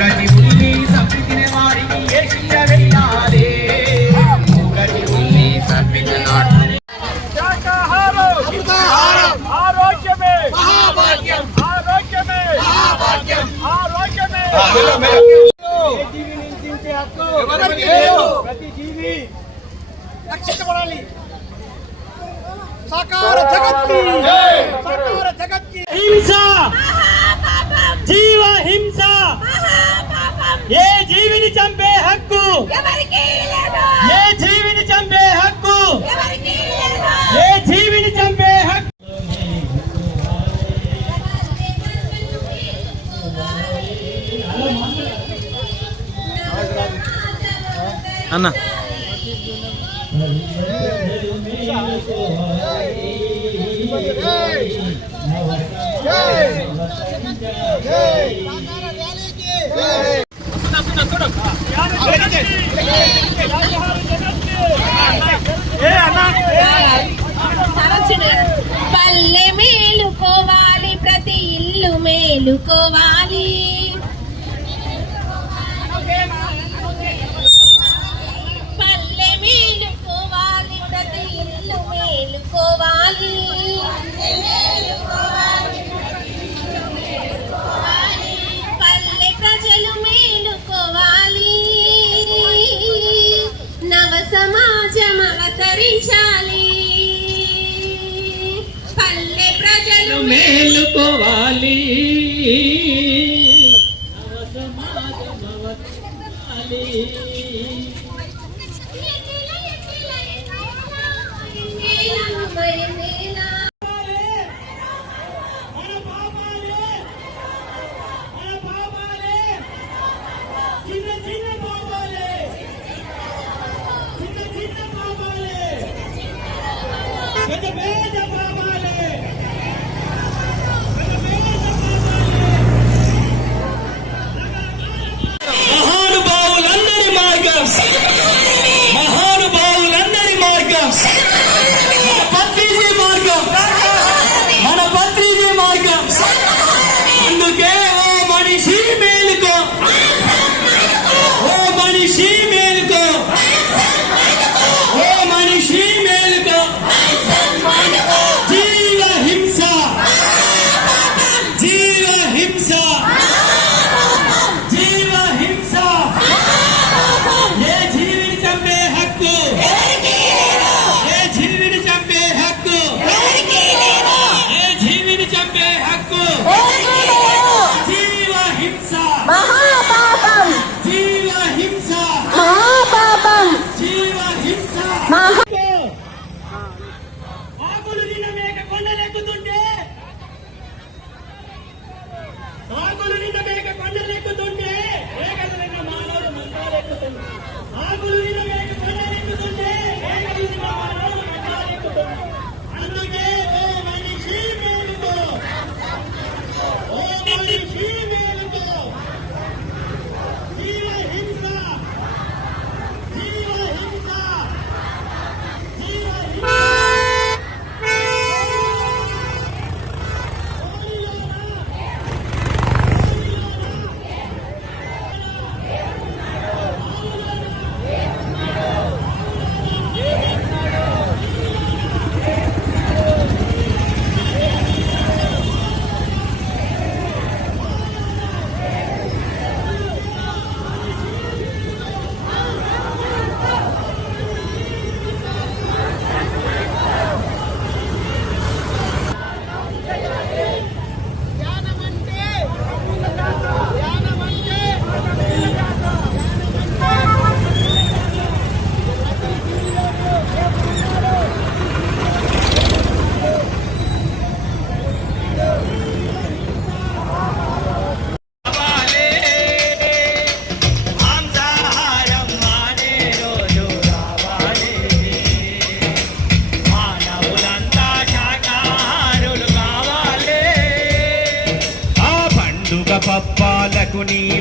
গাজীপুর ఏ జీవిని చంపే హక్కు? ఏ జీవిని చంపే హక్కు? అన్న. మేలుకోవాలి. పల్లె మేలుకోవాలి ప్రతి ఇల్లు మేలుకోవాలి. పల్లె ప్రజలు నవ పల్లె ప్రజలు మేలు के ओ मनीषी मेल को ओ मनीषी मेल को শুনি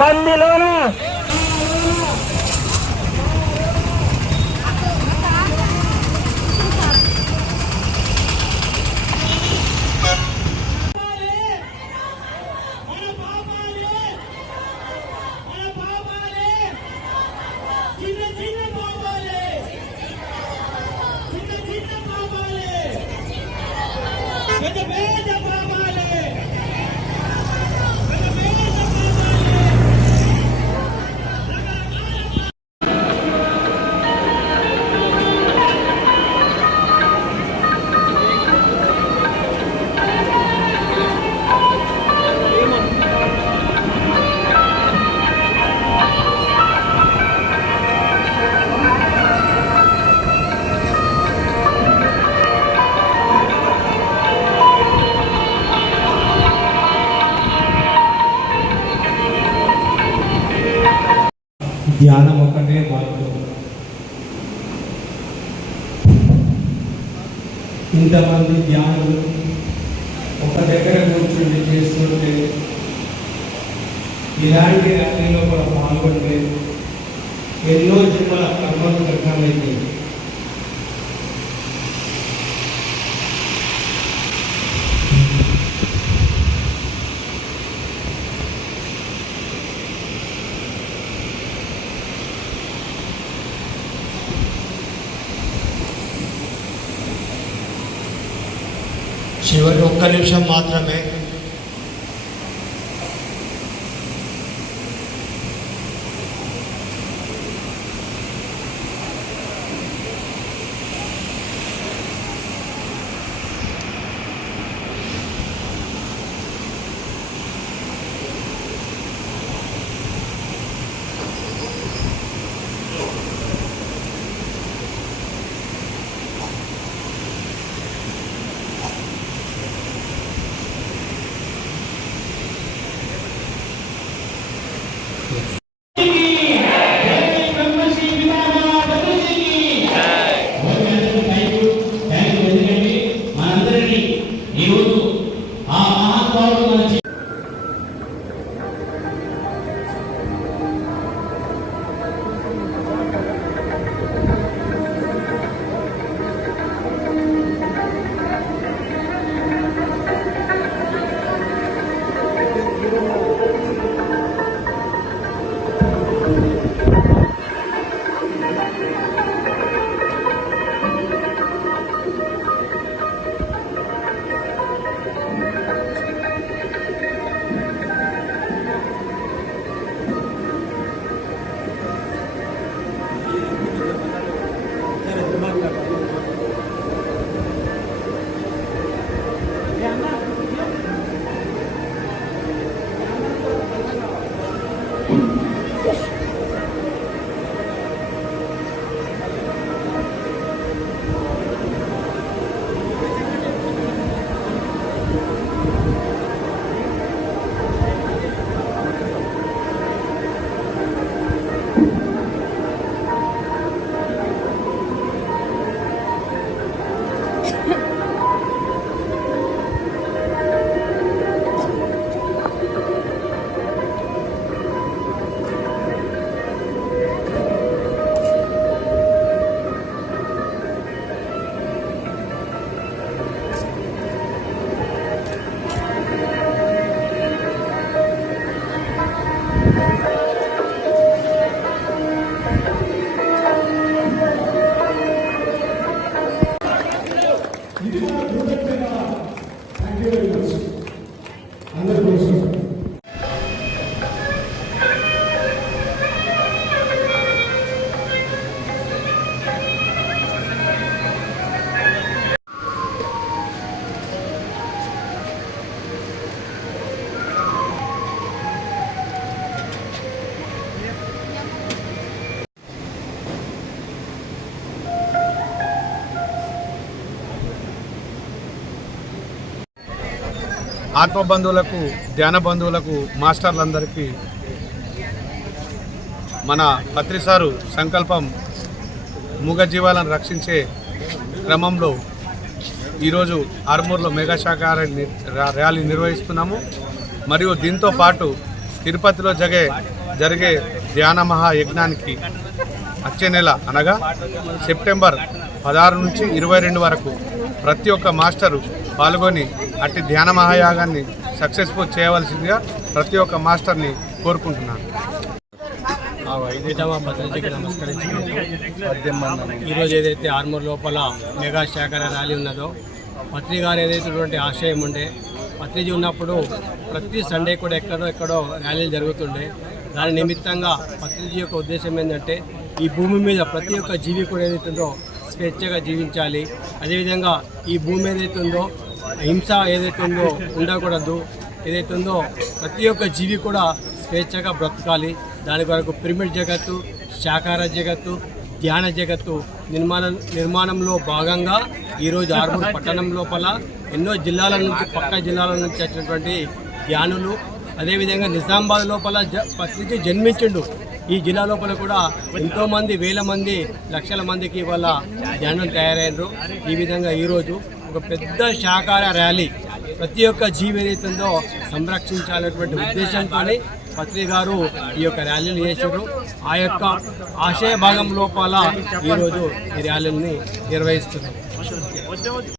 పందిలోన ఎన్నో జన్మల కర్మలు దగ్ధమైంది చివరి ఒక్క నిమిషం మాత్రమే ఆత్మబంధువులకు ధ్యాన బంధువులకు మాస్టర్లందరికీ మన పత్రిసారు సంకల్పం మూగజీవాలను రక్షించే క్రమంలో ఈరోజు ఆర్మూర్లో మెగాశాఖ ర్యాలీ నిర్వహిస్తున్నాము. మరియు దీంతో పాటు తిరుపతిలో జగే జరిగే ధ్యాన మహాయజ్ఞానికి వచ్చే నెల అనగా సెప్టెంబర్ పదహారు నుంచి ఇరవై రెండు వరకు ప్రతి ఒక్క మాస్టరు పాల్గొని అట్టి ధ్యాన మహాయాగాన్ని సక్సెస్ఫుల్ చేయవలసిందిగా ప్రతి ఒక్క మాస్టర్ని కోరుకుంటున్నాను. ఆ వైదికమ భద్రతకి నమస్కరించుకుంటూ ఈరోజు ఏదైతే ఆర్మూర్ లోపల మెగా శాఖర ర్యాలీ ఉన్నదో పత్రి గారు ఏదైతే ఆశయం ఉండే పత్రిజీ ఉన్నప్పుడు ప్రతి సండే కూడా ఎక్కడో ఎక్కడో ర్యాలీలు జరుగుతుండే. దాని నిమిత్తంగా పత్రిజీ యొక్క ఉద్దేశం ఏంటంటే ఈ భూమి మీద ప్రతి ఒక్క జీవి కూడా ఏదైతుందో స్వేచ్ఛగా జీవించాలి. అదేవిధంగా ఈ భూమి ఏదైతే ఉందో హింస ఏదైతే ఉందో ఉండకూడదు ఏదైతే ఉందో ప్రతి ఒక్క జీవి కూడా స్వేచ్ఛగా బ్రతకాలి. దాని కొరకు పిరమిడ్ జగత్తు శాకార జగత్తు ధ్యాన జగత్తు నిర్మాణం నిర్మాణంలో భాగంగా ఈరోజు ఆర్మూర్ పట్టణం లోపల ఎన్నో జిల్లాల నుంచి పక్క జిల్లాల నుంచి వచ్చినటువంటి ధ్యానులు అదేవిధంగా నిజామాబాద్ లోపల జ పత్రిక జన్మించిండు. ఈ జిల్లా లోపల కూడా ఎంతో మంది వేల మంది లక్షల మందికి ఇవాళ ధ్యానం తయారయ్యారు ఈ విధంగా ఈరోజు ఒక పెద్ద శాఖార ర్యాలీ ప్రతి ఒక్క జీవి ఏదైతుందో సంరక్షించాలనేటువంటి ఉద్దేశంతో పత్రి గారు ఈ యొక్క ర్యాలీని చేశారు ఆ యొక్క ఆశయ భాగం లోపల ఈరోజు ఈ ర్యాలీని నిర్వహిస్తున్నారు.